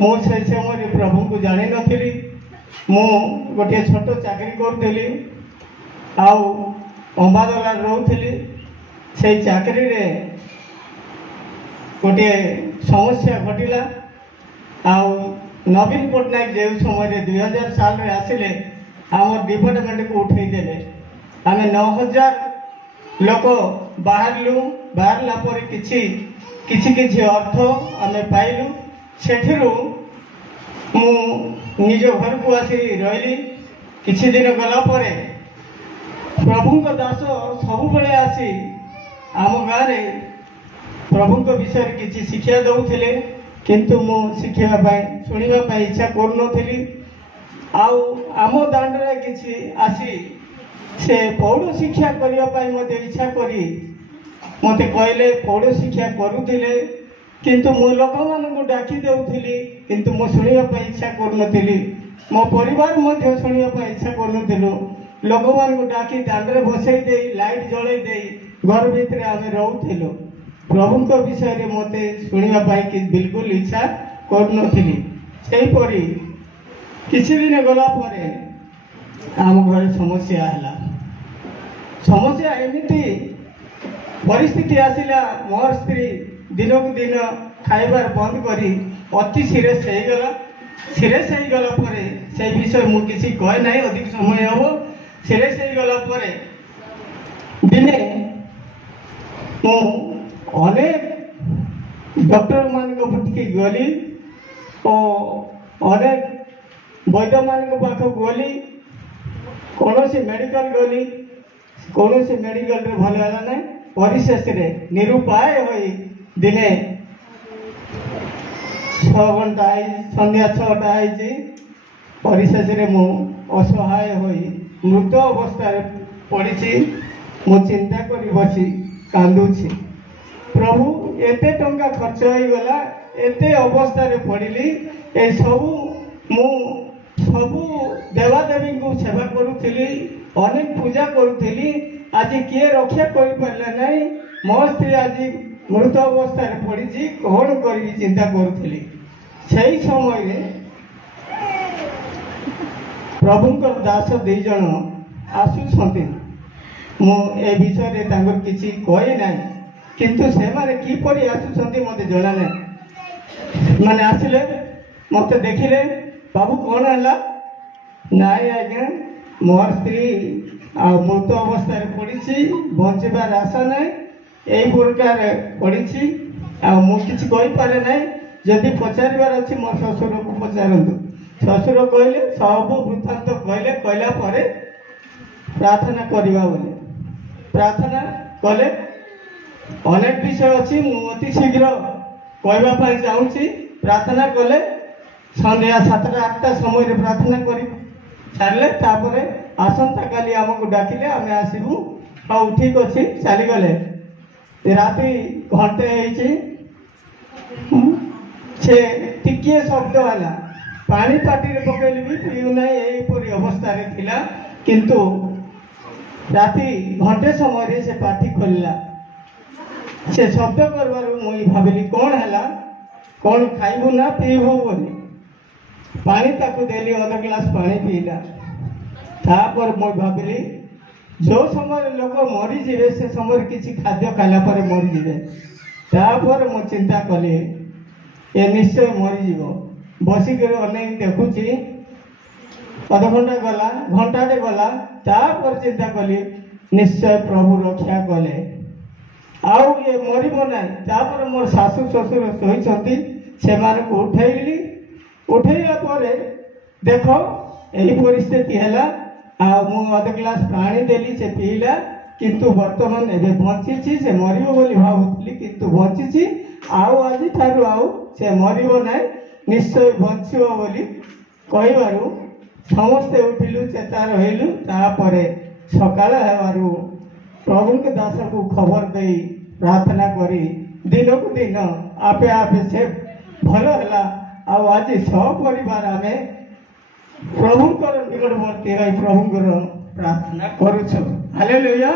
मु से समय प्रभु को जानी नी मु गोटे छोट चाकरी करी अंबादोला रोली से चाकरी रे गोटे समस्या घटिला। नवीन पट्टनायक जो समय 2000 साल रे आसिले आम डिपार्टमेंट को उठेदेले आम 9000 लोक बाहरलु बाहरला पर किछि अर्थ आम पाइलु। सेठिरु मु निज घर को आसी रही किछि दिन गला परे प्रभु दास सब बेले आसी आम गाँव प्रभु विषय किसी शिक्षा दौले किंतु मु शिखा शुणा इच्छा करूनी। आम दांडे किसी आसी से पौड़ शिक्षा करने इच्छा करी मत कहले पौड़ शिक्षा करुले किंतु मु लोक मान डाकी देउथिली किंतु मु शुणा इच्छा करूनी। मो परिवार शुणा इच्छा करूँ लोक मान डाकी दांडे बसई दे लाइट जल दे घर भितर आम रोलु प्रभु विषय मत शुणा बिल्कुल इच्छा करूनी। किसी दिन गला आम घर समस्या है समस्या एमती परिस्थिति आसला मोर स्त्री दिन को दिन खाइबार बंद करी अति सीरियस हो गला से विषय मु किसी कहे ना अधिक समय हम सीरियस हो गला दिने मु अनेक डॉक्टर मान के गली और अनेक वैद्य मान पाखक गली कौन मेडिकल गली कौन मेडिकल रे भल है ना परिशेष निरुपाय हो दिने 6 घंटा संध्या 6टा परिशेष मु असहाय हो मृत अवस्था पड़ी मु चिंता कर बसी कांदुछि प्रभु एते टंका खर्च हो गला एते अवस्था पड़िली ए सबू सबू देवादेवी को सेवा करुली अनेक पूजा करुली आज किए रक्षा कर पारे ना मो स्त्री आज मृत अवस्था पड़ी कौन कर चिंता करुली से समय प्रभु दास 2 जन आसुंट मु ए विषय किसी कही ना किंतु से माने किपरि आसुंट मत जना ना मैंने आसिले मत देखिले बाबू कौन है नाई आज्ञा मोर स्त्री मृत अवस्था पड़ी बचार आशा ना यही प्रकार पड़ी मुझे कहीपे ना जदि पचार अच्छी मो शशुर को पचारतु शशुर कहले सब वृत्तांत कहले कहला पर प्रार्थना करवा बोले प्रार्थना कले अनेक विषय अच्छी अति शीघ्र कहवाई चाहूँगी प्रार्थना कले संध्या 7टा 8टा समय प्रार्थना कर सारे तापर आसंता काली आमको डाकिले आम आसबू हाँ ठीक अच्छे चलीगले रात्रि घंटे से टिके शब्द है पानी पाटी पकड़े भी पीऊना यहीपरी अवस्था थिला किंतु राति घंटे समय से पाटी खोलला से शब्द करबार मुई भाविली कौन है कौन खाइबू ना पीबू बोली पानी ताकू देली अध ग्लास पानी पीला तापर मुई भाविली जो समय लोक मरीजे से समय किसी खाद्य खाला पर मरीजे तापर मु चिंता कली ये निश्चय मरीज बसिक अनेक देखुची अध घंटा गला घंटाटे गला तापर चिंता कली निश्चय प्रभु रक्षा कले आउ ये मरब ना तापर मोर शाशु शशुर शोती से उठेली उठेला देख यही परिस्थिति है अध ग्लास पानी देली से पीला किंतु वर्तमान एवं बंची से मरब बोली भावुली किंतु बंची आज ठारू से मरब ना निश्चय बचो बोली कहबारू समस्ते उठिलु चेता रहिलु तापर सकाल हेबारू प्रभु के दास को खबर दे प्रार्थना करी दिन को दिन आपे आपे से भल है आज सपरिवार आम प्रभु निकटवर्ती प्रभु प्रार्थना करुछु। हालेलुया।